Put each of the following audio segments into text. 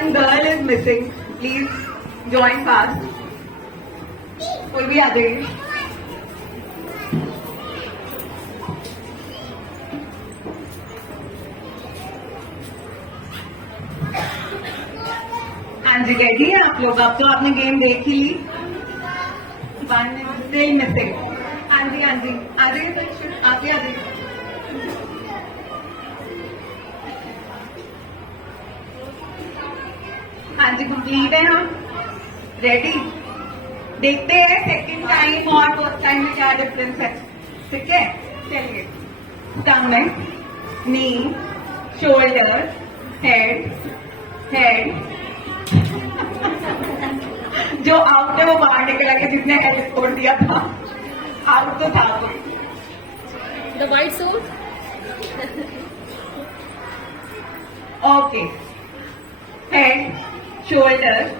one girl is missing. Please join fast. कोई भी आ जाएगी. हाँ जी, रेडी है आप लोग? अब तो आपने गेम देख ही ली. One still missing. हाँ जी, हाँ जी, आ जाइए सर, आप ही आ जाइए. हाँ जी, कंप्लीट है हम. रेडी? देखते हैं सेकंड टाइम और फर्स्ट टाइम में क्या डिफरेंस है. ठीक है, चलिए. स्टमक, नी, शोल्डर, हेड, हेड. जो आउट है वो बाहर निकला के जिसने हेड छोड़ दिया था. आउट तो था कोई. The white suit. Okay. Head, shoulder,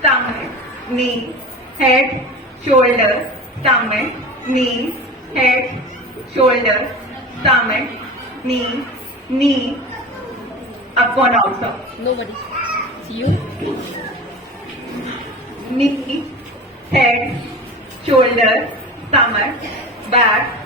stomach, knee, head, shoulder, stomach, knee, head, shoulder, stomach, knee, knee. Up one also. Nobody. You. Knee, head, shoulder, stomach, back,